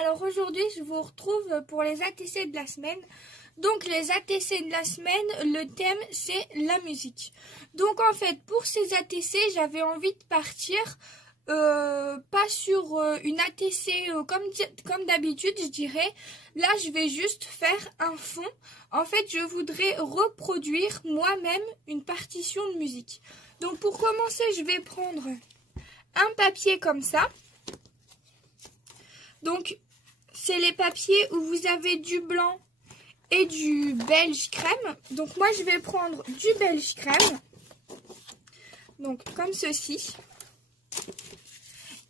Alors aujourd'hui je vous retrouve pour les ATC de la semaine. Donc les ATC de la semaine, le thème c'est la musique. Donc en fait pour ces ATC j'avais envie de partir pas sur une ATC comme d'habitude je dirais. Là je vais juste faire un fond. En fait je voudrais reproduire moi-même une partition de musique. Donc pour commencer je vais prendre un papier comme ça. Donc, c'est les papiers où vous avez du blanc et du belge crème. Donc, moi, je vais prendre du belge crème. Donc, comme ceci.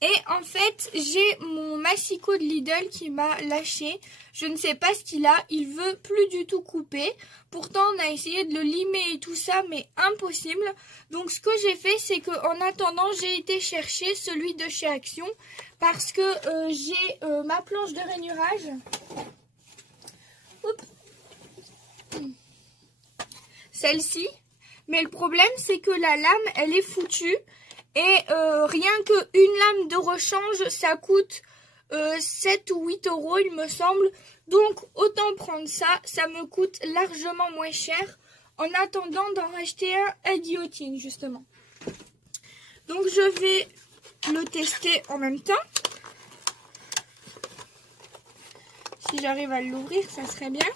Et en fait, j'ai mon massicot de Lidl qui m'a lâché. Je ne sais pas ce qu'il a. Il veut plus du tout couper. Pourtant, on a essayé de le limer et tout ça, mais impossible. Donc, ce que j'ai fait, c'est qu'en attendant, j'ai été chercher celui de chez Action. Parce que j'ai ma planche de rainurage. Celle-ci. Mais le problème, c'est que la lame, elle est foutue. Et rien qu'une lame de rechange, ça coûte 7 ou 8 euros, il me semble. Donc, autant prendre ça. Ça me coûte largement moins cher. En attendant d'en racheter un à guillotine, justement. Donc, je vais le tester en même temps. Si j'arrive à l'ouvrir, ça serait bien.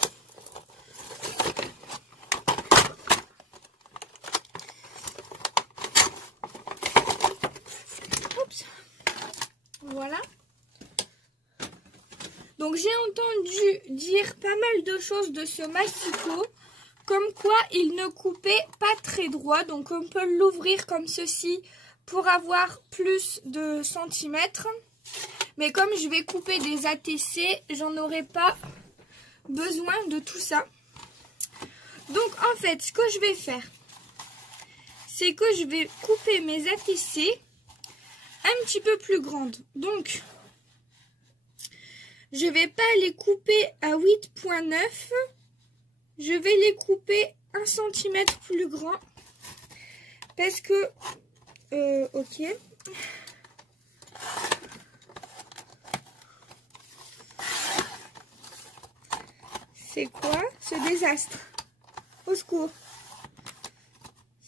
Oups. Voilà. Donc j'ai entendu dire pas mal de choses de ce massicot. Comme quoi il ne coupait pas très droit. Donc on peut l'ouvrir comme ceci pour avoir plus de centimètres. Mais comme je vais couper des ATC, j'en aurai pas besoin de tout ça. Donc en fait, ce que je vais faire, c'est que je vais couper mes ATC un petit peu plus grandes. Donc, je vais pas les couper à 8,9. Je vais les couper 1 cm plus grand. Parce que, ok. C'est quoi ce désastre? Au secours.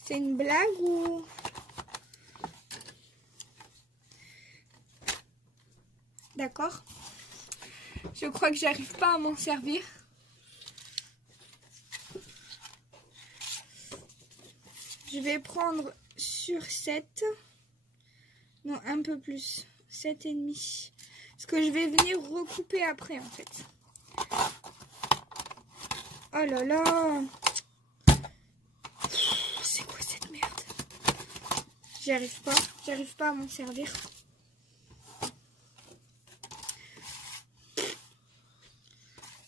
C'est une blague ou... D'accord. Je crois que j'arrive pas à m'en servir. Je vais prendre sur 7. Non, un peu plus. 7,5. Parce que je vais venir recouper après en fait. Oh là là! C'est quoi cette merde? J'arrive pas à m'en servir.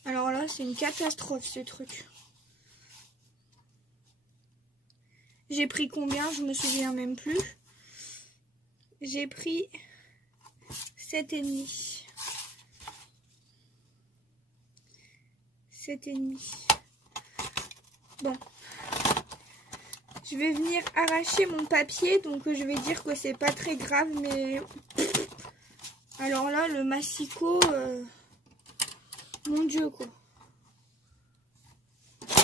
Alors là, c'est une catastrophe ce truc. J'ai pris combien? Je me souviens même plus. J'ai pris 7,5. 7,5. Bon, je vais venir arracher mon papier, donc je vais dire que c'est pas très grave, mais alors là, le massicot, mon Dieu quoi,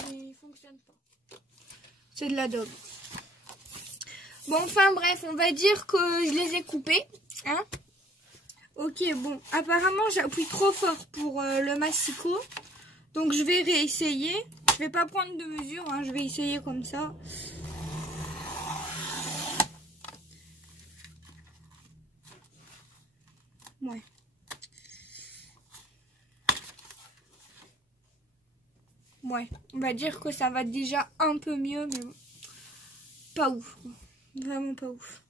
il fonctionne pas. C'est de la daube. Bon, enfin bref, on va dire que je les ai coupés, hein. Ok, bon, apparemment j'appuie trop fort pour le massicot, donc je vais réessayer. Je vais pas prendre de mesure, hein, je vais essayer comme ça. Ouais. Ouais, on va dire que ça va déjà un peu mieux, mais pas ouf. Vraiment pas ouf.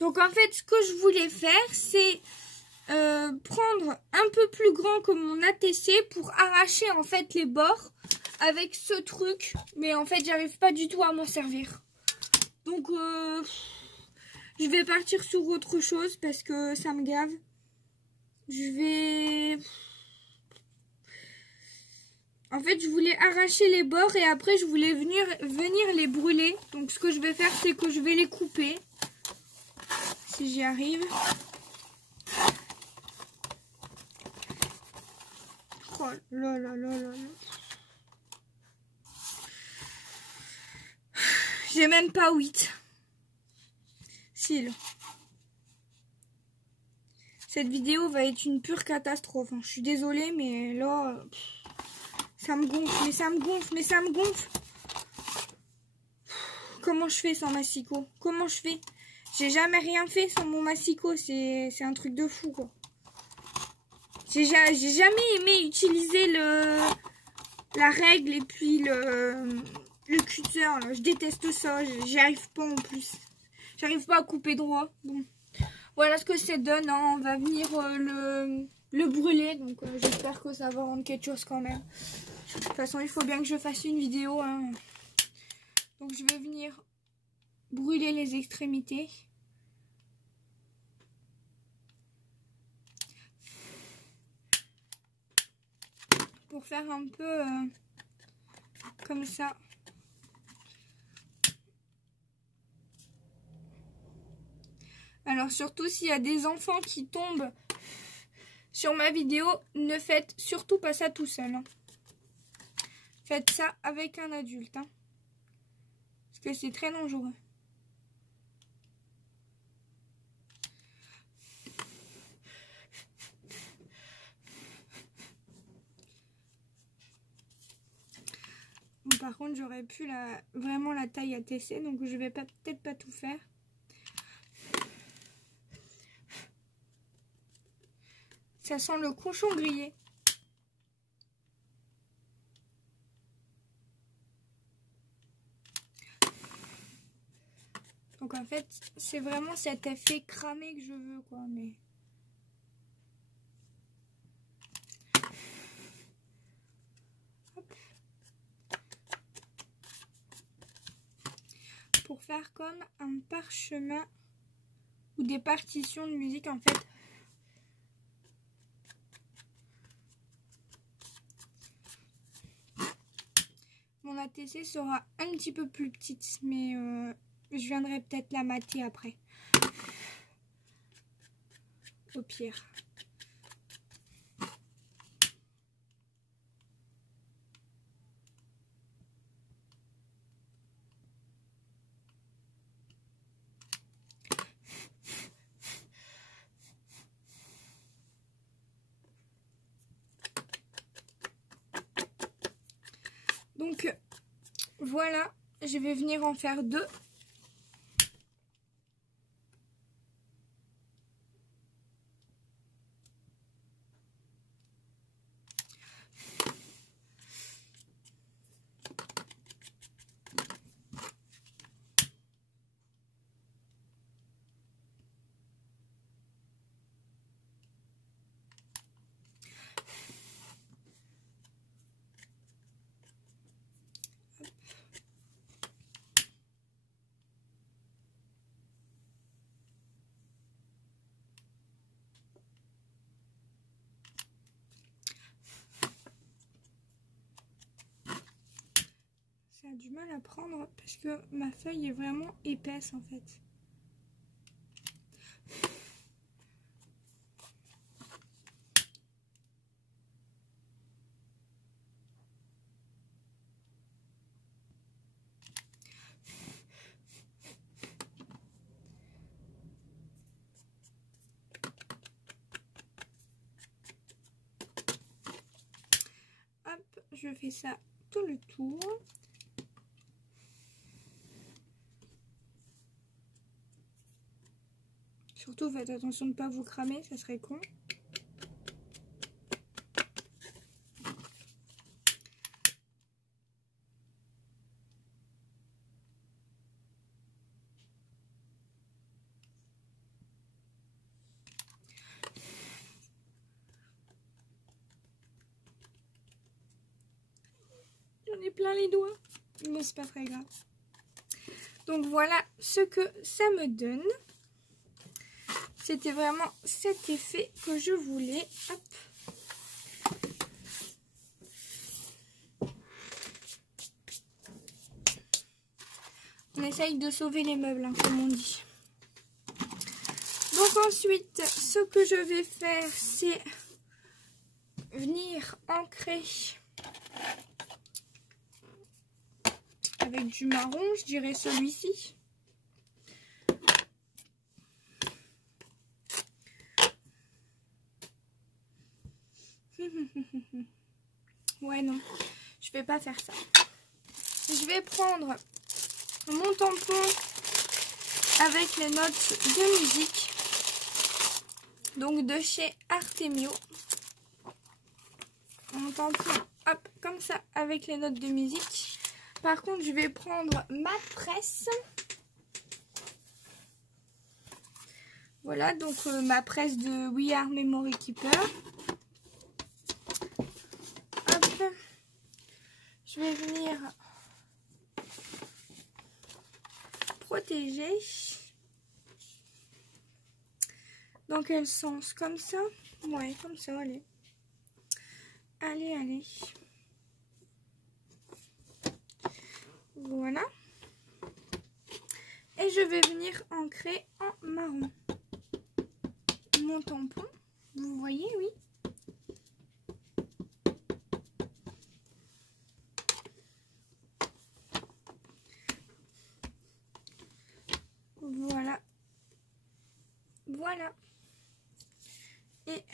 Donc en fait, ce que je voulais faire, c'est prendre un peu plus grand que mon ATC pour arracher en fait les bords avec ce truc. Mais en fait, j'arrive pas du tout à m'en servir. Donc, je vais partir sur autre chose parce que ça me gave. Je vais... En fait, je voulais arracher les bords et après, je voulais venir les brûler. Donc, ce que je vais faire, c'est que je vais les couper. Si j'y arrive. Oh là là là là là. J'ai même pas 8. Cils. Cette vidéo va être une pure catastrophe. Je suis désolée, mais là, ça me gonfle, mais ça me gonfle, mais ça me gonfle. Comment je fais sans massicot? Comment je fais? J'ai jamais rien fait sans mon massicot. C'est un truc de fou, quoi. J'ai jamais aimé utiliser la règle et puis le cutter. Là. Je déteste ça. J'y arrive pas en plus. J'arrive pas à couper droit. Bon. Voilà ce que ça donne. Hein. On va venir le brûler. Donc j'espère que ça va rendre quelque chose quand même. De toute façon, il faut bien que je fasse une vidéo. Hein. Donc je vais venir brûler les extrémités. Pour faire un peu comme ça. Alors surtout s'il y a des enfants qui tombent sur ma vidéo, ne faites surtout pas ça tout seul. Hein. Faites ça avec un adulte. Hein. Parce que c'est très dangereux. Bon, par contre, j'aurais pu vraiment la taille à tester, donc je vais peut-être pas tout faire. Ça sent le cochon grillé. Donc en fait, c'est vraiment cet effet cramé que je veux, quoi. Mais hop. Pour faire comme un parchemin ou des partitions de musique, en fait. Mon ATC sera un petit peu plus petite, mais je viendrai peut-être la mater après. Au pire. Donc voilà, je vais venir en faire 2. Ça a du mal à prendre parce que ma feuille est vraiment épaisse en fait. Hop, je fais ça tout le tour. Surtout faites attention de ne pas vous cramer, ça serait con. J'en ai plein les doigts, mais c'est pas très grave. Donc voilà ce que ça me donne. C'était vraiment cet effet que je voulais. Hop. On essaye de sauver les meubles, hein, comme on dit. Donc Donc ensuite, ce que je vais faire, c'est venir ancrer avec du marron, je dirais celui-ci. Ouais, non, je vais pas faire ça. Je vais prendre mon tampon avec les notes de musique, donc de chez Artemio. Mon tampon, hop, comme ça, avec les notes de musique. Par contre, je vais prendre ma presse. Voilà, donc ma presse de We Are Memory Keeper. Hop, je vais venir protéger. Dans quel sens? Comme ça? Ouais, comme ça, allez. Allez, allez. Voilà. Et je vais venir ancrer en marron mon tampon. Vous voyez, oui. Voilà. Voilà. Et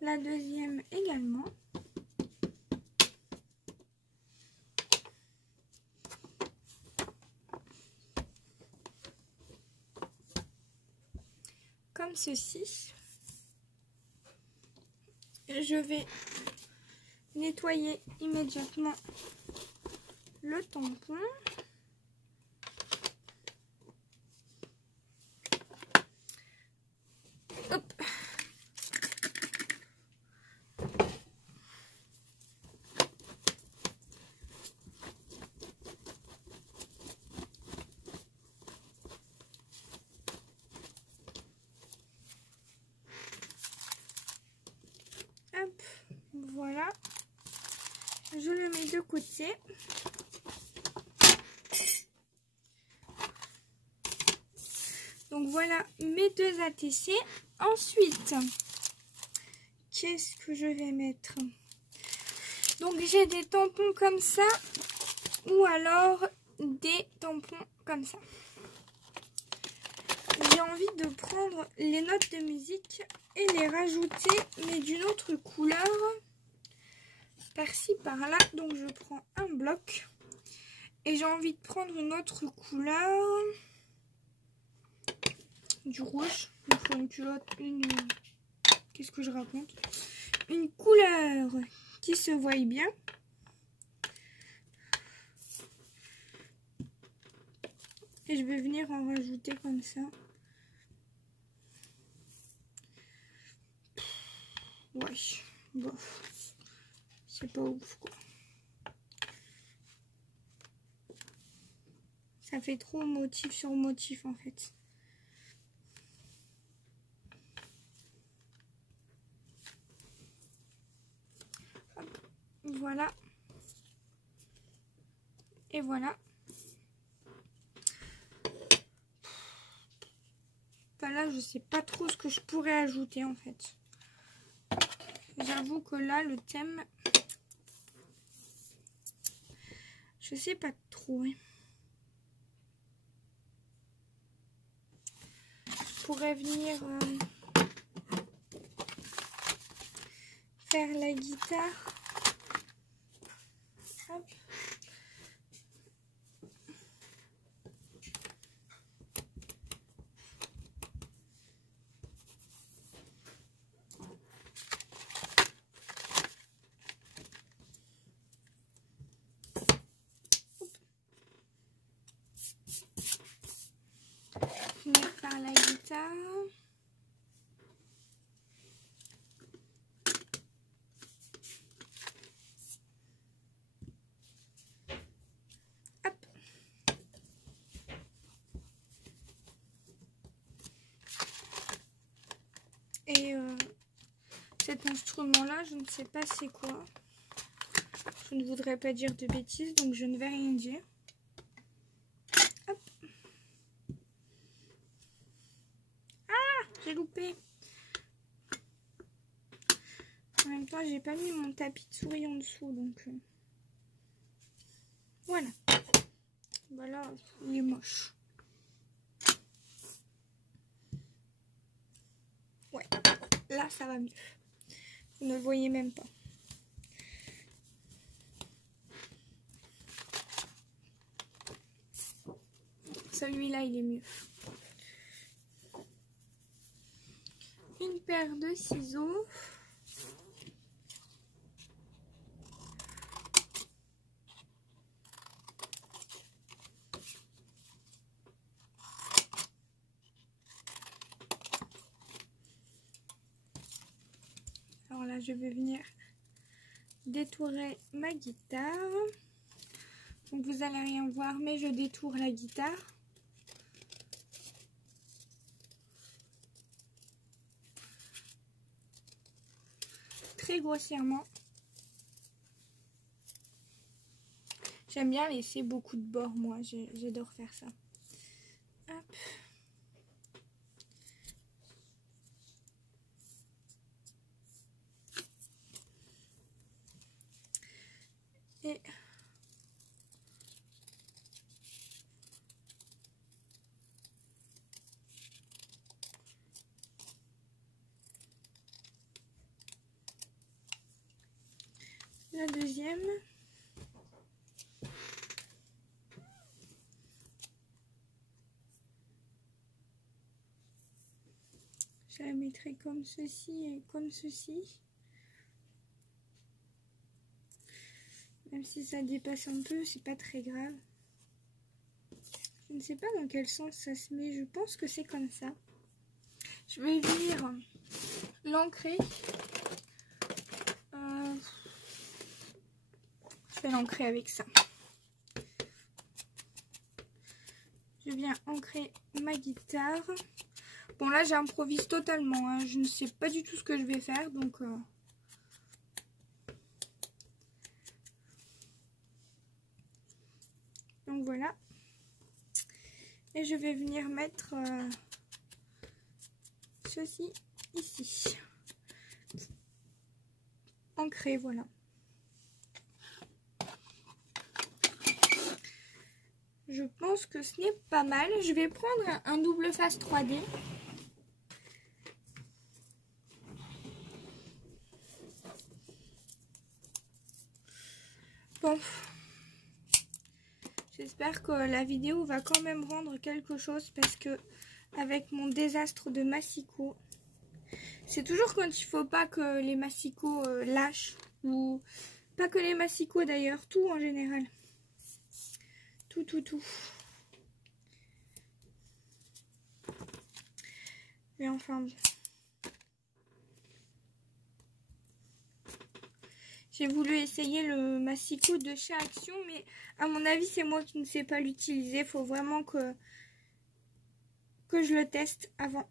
la deuxième également. Comme ceci. Je vais nettoyer immédiatement le tampon. Hop. Hop, voilà. Je le mets de côté. Donc voilà mes deux ATC. Ensuite, qu'est-ce que je vais mettre? Donc j'ai des tampons comme ça ou alors des tampons comme ça. J'ai envie de prendre les notes de musique et les rajouter, mais d'une autre couleur, par-ci, par-là. Donc je prends un bloc et j'ai envie de prendre une autre couleur, du rouge. Il me faut une culotte, qu'est-ce que je raconte? Une couleur qui se voie bien. Et je vais venir en rajouter comme ça. Ouais, bof. C'est pas ouf, quoi. Ça fait trop motif sur motif, en fait. Hop. Voilà. Et voilà. Bah là, je sais pas trop ce que je pourrais ajouter, en fait. J'avoue que là, le thème, je sais pas trop. Hein. Je pourrais venir faire la guitare. Hop. Venir faire la guitare. Hop. Et cet instrument-là, je ne sais pas c'est quoi. Je ne voudrais pas dire de bêtises, donc je ne vais rien dire. Hop. moi j'ai pas mis mon tapis de souris en dessous, donc voilà. Voilà, il est moche. Ouais, là ça va mieux. Vous ne le voyez même pas. Celui-là, il est mieux. Une paire de ciseaux. Alors là, je vais venir détourer ma guitare. Donc vous allez rien voir, mais je détourne la guitare. Très grossièrement. J'aime bien laisser beaucoup de bords, moi. J'adore faire ça. Hop. Et la deuxième. Je la mettrai comme ceci et comme ceci. Même si ça dépasse un peu, c'est pas très grave. Je ne sais pas dans quel sens ça se met. Je pense que c'est comme ça. Je vais venir l'ancrer. Je vais l'ancrer avec ça. Je viens ancrer ma guitare. Bon là j'improvise totalement. Hein. Je ne sais pas du tout ce que je vais faire. Donc voilà. Et je vais venir mettre ceci ici. Ancré, voilà. Je pense que ce n'est pas mal. Je vais prendre un double face 3D. Bon. J'espère que la vidéo va quand même rendre quelque chose parce que avec mon désastre de massicot, c'est toujours quand il faut pas que les massicots lâchent, ou pas que les massicots d'ailleurs, tout en général. Tout. Mais enfin bon. J'ai voulu essayer le massicot de chez Action, mais à mon avis, c'est moi qui ne sais pas l'utiliser. Il faut vraiment que je le teste avant.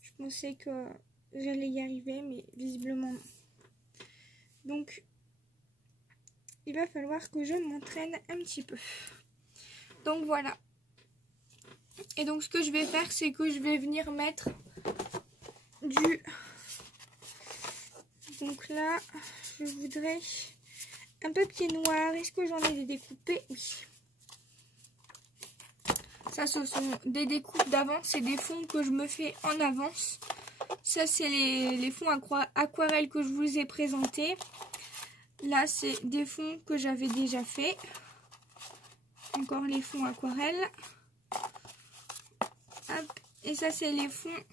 Je pensais que j'allais y arriver, mais visiblement non. Donc, il va falloir que je m'entraîne un petit peu. Donc voilà. Et donc, ce que je vais faire, c'est que je vais venir mettre du... Donc là, je voudrais un papier noir. Est-ce que j'en ai des découpés? Oui. Ça, ce sont des découpes d'avance. C'est des fonds que je me fais en avance. Ça, c'est les fonds aquarelles que je vous ai présentés. Là, c'est des fonds que j'avais déjà fait. Encore les fonds aquarelles. Hop. Et ça, c'est les fonds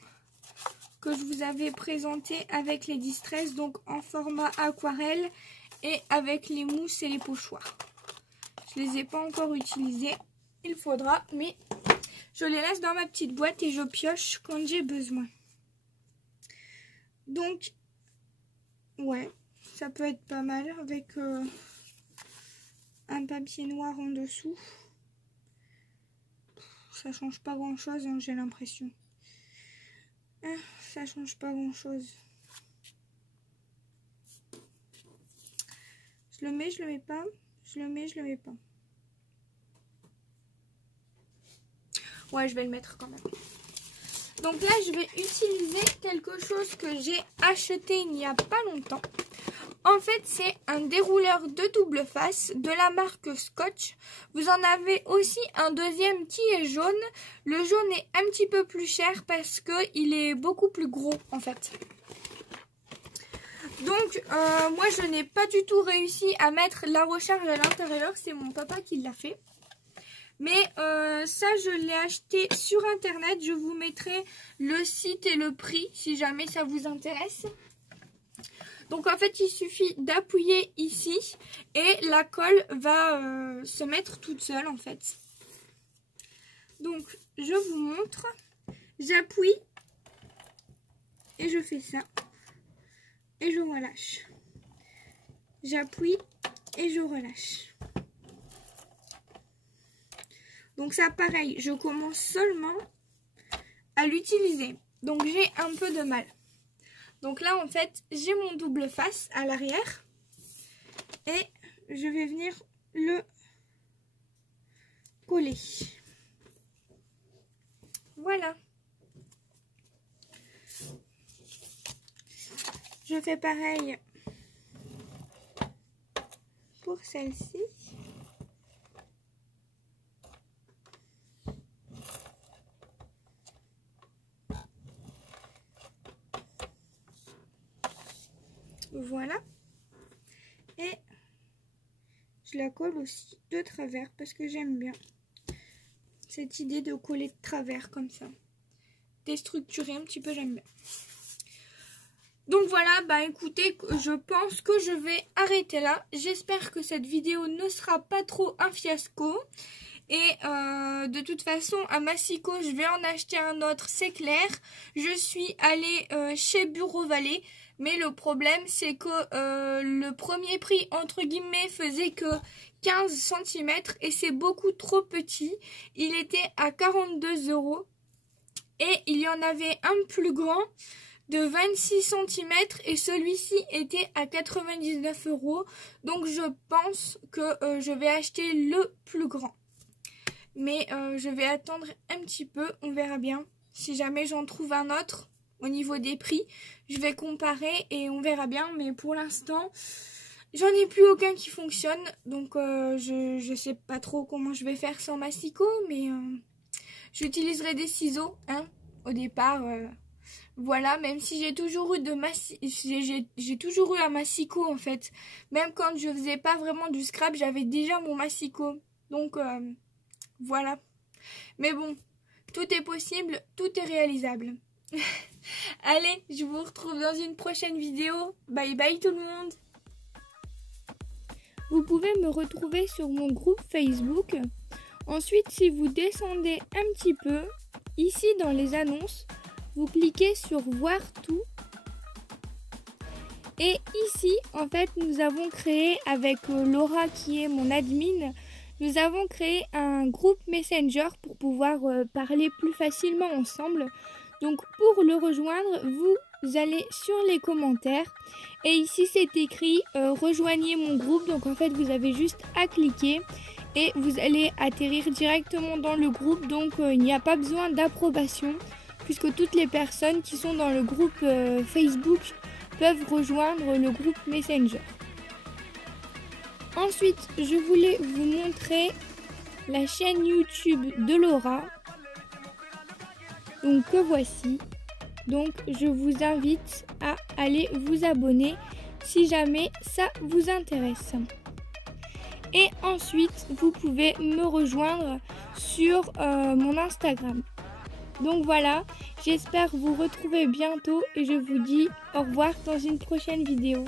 que je vous avais présentés avec les Distress, donc en format aquarelle et avec les mousses et les pochoirs. Je les ai pas encore utilisés. Il faudra, mais je les laisse dans ma petite boîte et je pioche quand j'ai besoin. Donc, ouais, ça peut être pas mal avec un papier noir en dessous. Ça change pas grand chose, hein, j'ai l'impression. Ça change pas grand chose. Je le mets, je le mets pas. Je le mets, je le mets pas. Ouais, je vais le mettre quand même. Donc là, je vais utiliser quelque chose que j'ai acheté il n'y a pas longtemps. En fait, c'est un dérouleur de double face de la marque Scotch. Vous en avez aussi un deuxième qui est jaune. Le jaune est un petit peu plus cher parce qu'il est beaucoup plus gros en fait. Donc, moi, je n'ai pas du tout réussi à mettre la recharge à l'intérieur. C'est mon papa qui l'a fait. Mais ça, je l'ai acheté sur Internet. Je vous mettrai le site et le prix si jamais ça vous intéresse. Donc en fait, il suffit d'appuyer ici et la colle va se mettre toute seule en fait. Donc je vous montre. J'appuie et je fais ça. Et je relâche. J'appuie et je relâche. Donc ça pareil, je commence seulement à l'utiliser. Donc j'ai un peu de mal. Donc là, en fait, j'ai mon double face à l'arrière. Et je vais venir le coller. Voilà. Je fais pareil pour celle-ci. Voilà. Et je la colle aussi de travers parce que j'aime bien cette idée de coller de travers comme ça. Déstructurer un petit peu, j'aime bien. Donc voilà, bah écoutez, je pense que je vais arrêter là. J'espère que cette vidéo ne sera pas trop un fiasco. Et de toute façon, à Massicot, je vais en acheter un autre, c'est clair. Je suis allée chez Bureau Vallée. Mais le problème, c'est que le premier prix, entre guillemets, faisait que 15 cm. Et c'est beaucoup trop petit. Il était à 42 €. Et il y en avait un plus grand de 26 cm. Et celui-ci était à 99 €. Donc je pense que je vais acheter le plus grand. Mais je vais attendre un petit peu, on verra bien. Si jamais j'en trouve un autre au niveau des prix, je vais comparer et on verra bien. Mais pour l'instant, j'en ai plus aucun qui fonctionne. Donc je sais pas trop comment je vais faire sans Massicot. Mais j'utiliserai des ciseaux hein, au départ. Voilà, même si j'ai toujours eu j'ai toujours eu un Massicot en fait. Même quand je faisais pas vraiment du scrap, j'avais déjà mon Massicot. Donc voilà. Mais bon, tout est possible, tout est réalisable. Allez, je vous retrouve dans une prochaine vidéo. Bye bye tout le monde. Vous pouvez me retrouver sur mon groupe Facebook. Ensuite, si vous descendez un petit peu, ici dans les annonces, vous cliquez sur voir tout. Et ici, en fait, nous avons créé avec Laura qui est mon admin, nous avons créé un groupe Messenger pour pouvoir parler plus facilement ensemble. Donc pour le rejoindre, vous allez sur les commentaires et ici c'est écrit rejoignez mon groupe. Donc en fait vous avez juste à cliquer et vous allez atterrir directement dans le groupe. Donc il n'y a pas besoin d'approbation puisque toutes les personnes qui sont dans le groupe Facebook peuvent rejoindre le groupe Messenger. Ensuite, je voulais vous montrer la chaîne YouTube de Laura. Donc que voici. Donc je vous invite à aller vous abonner si jamais ça vous intéresse. Et ensuite, vous pouvez me rejoindre sur mon Instagram. Donc voilà, j'espère vous retrouver bientôt et je vous dis au revoir dans une prochaine vidéo.